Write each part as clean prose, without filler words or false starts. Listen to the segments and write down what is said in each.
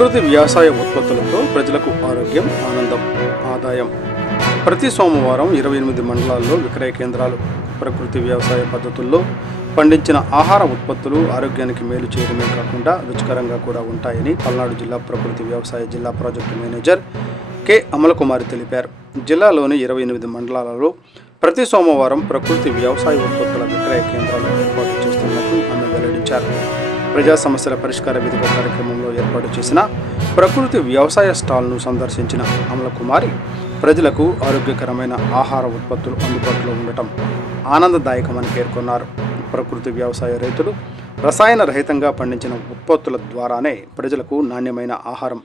ప్రకృతి వ్యవసాయ ఉత్పత్తులతో ప్రజలకు ఆరోగ్యం, ఆనందం, ఆదాయం. ప్రతి సోమవారం 28 మండలాల్లో విక్రయ కేంద్రాలు. ప్రకృతి వ్యవసాయ పద్ధతుల్లో పండించిన ఆహార ఉత్పత్తులు ఆరోగ్యానికి మేలు చేయడమే కాకుండా రుచికరంగా కూడా ఉంటాయని పల్నాడు జిల్లా ప్రకృతి వ్యవసాయ జిల్లా ప్రాజెక్టు మేనేజర్ కె అమలకుమారి తెలిపారు. జిల్లాలోని 28 మండలాలలో ప్రతి సోమవారం ప్రకృతి వ్యవసాయ ఉత్పత్తుల విక్రయ కేంద్రాలు ఏర్పాటు చేస్తున్నట్లు ఆమె వెల్లడించారు. ప్రజా సమస్యల పరిష్కార వేదిక కార్యక్రమంలో ఏర్పాటు చేసిన ప్రకృతి వ్యవసాయ స్టాల్ను సందర్శించిన అమలకుమారి ప్రజలకు ఆరోగ్యకరమైన ఆహార ఉత్పత్తులు అందుబాటులో ఉండటం ఆనందదాయకమని పేర్కొన్నారు. ప్రకృతి వ్యవసాయ రైతులు రసాయన రహితంగా పండించిన ఉత్పత్తుల ద్వారానే ప్రజలకు నాణ్యమైన ఆహారం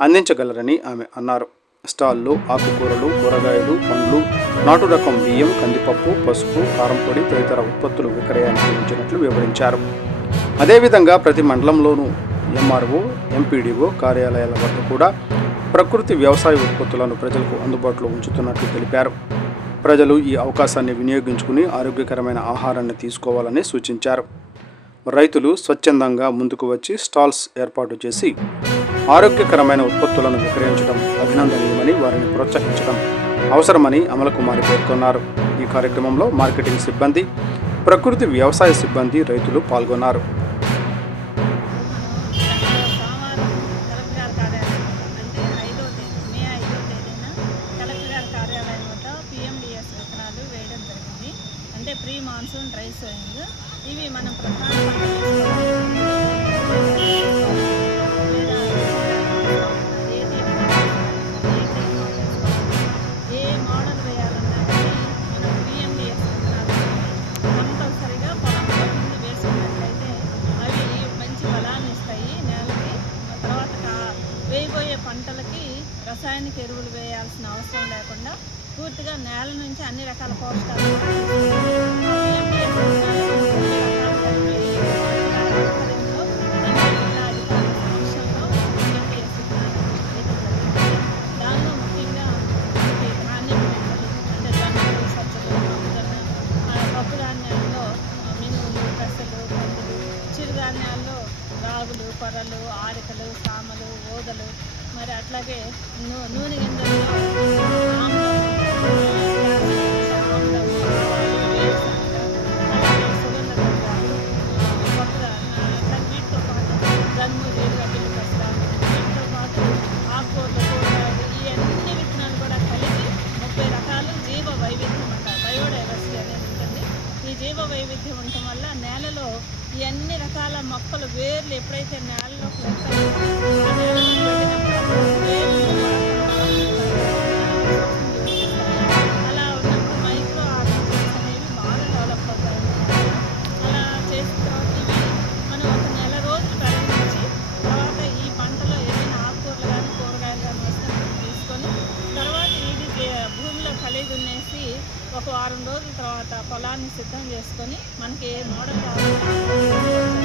అందించగలరని ఆమె అన్నారు. స్టాల్లో ఆకుకూరలు, కూరగాయలు, పండ్లు, నాటు రకం బియ్యం, కందిపప్పు, పసుపు, కారం పొడి తదితర ఉత్పత్తులు విక్రయానికి ఉంచినట్లు వివరించారు. అదేవిధంగా ప్రతి మండలంలోనూ ఎంఆర్ఓ, ఎంపీడీఓ కార్యాలయాల వద్ద కూడా ప్రకృతి వ్యవసాయ ఉత్పత్తులను ప్రజలకు అందుబాటులో ఉంచుతున్నట్లు తెలిపారు. ప్రజలు ఈ అవకాశాన్ని వినియోగించుకుని ఆరోగ్యకరమైన ఆహారాన్ని తీసుకోవాలని సూచించారు. రైతులు స్వచ్ఛందంగా ముందుకు వచ్చి స్టాల్స్ ఏర్పాటు చేసి ఆరోగ్యకరమైన ఉత్పత్తులను విక్రయించడం అభినందనీయమని, వారిని ప్రోత్సహించడం అవసరమని అమలకుమారి పేర్కొన్నారు. ఈ కార్యక్రమంలో మార్కెటింగ్ సిబ్బంది, ప్రకృతి వ్యవసాయ సిబ్బంది, రైతులు పాల్గొన్నారు. అంటే ప్రీ మాన్సూన్ డ్రై సోయింగ్ ఇవి మనం ప్రధాన ఏ మోడల్ వేయాలన్నా కానీ మనం పిఎండిఎస్ కంపల్సరీగా పొలంలో ముందు వేసుకున్నట్లయితే అవి మంచి బలాన్ని ఇస్తాయి నేలకి. తర్వాత వేయబోయే పంటలకి రసాయనిక ఎరువులు వేయాల్సిన అవసరం లేకుండా పూర్తిగా నేల నుంచి అన్ని రకాల పోషకాలు దానిలో ముఖ్యంగా ధాన్యం పంటలు అంటే జొన్నలు, సజ్జలు, పప్పు ధాన్యాల్లో మినుములు, పెసలు, కందులు, చిరుధాన్యాల్లో రాగులు, కొర్రలు, ఆరికలు, సామలు, ఓదలు, మరి అట్లాగే నూనె గింజల్లో వీటితో పాటు జన్ము, జీడిగడ్డలు, పెసర, వీటితో పాటు ఆకుకూరలు, కూరగాయలు ఈ అన్ని విత్తనాలు కూడా కలిపి 30 రకాలు జీవ వైవిధ్యం అంటారు. బయోడైవర్సిటీ అనేది ఉంటుంది. ఈ జీవ వైవిధ్యం ఉండటం వల్ల నేలలో ఈ అన్ని రకాల మొక్కలు వేర్లు ఎప్పుడైతే నేలలోకి వెళ్తాయో ఆ నేలలోకి వెళ్ళినప్పుడు అలా ఉన్నప్పుడు మైక్రో ఆర్గానిజమ్స్ అనేవి బాగా డెవలప్ అవుతాయి. అలా చేసిన తర్వాత ఇవి మనం ఒక నెల రోజులు పరిగణించి తర్వాత ఈ పంటలో ఏదైనా ఆకుకూరలు కానీ కూరగాయలు కానీ వస్తే తీసుకొని తర్వాత ఇది భూమిలో కలిగి దున్నేసి ఒక వారం రోజుల తర్వాత పొలాన్ని సిద్ధం చేసుకొని మనకి ఏ మోడల్ కావాలి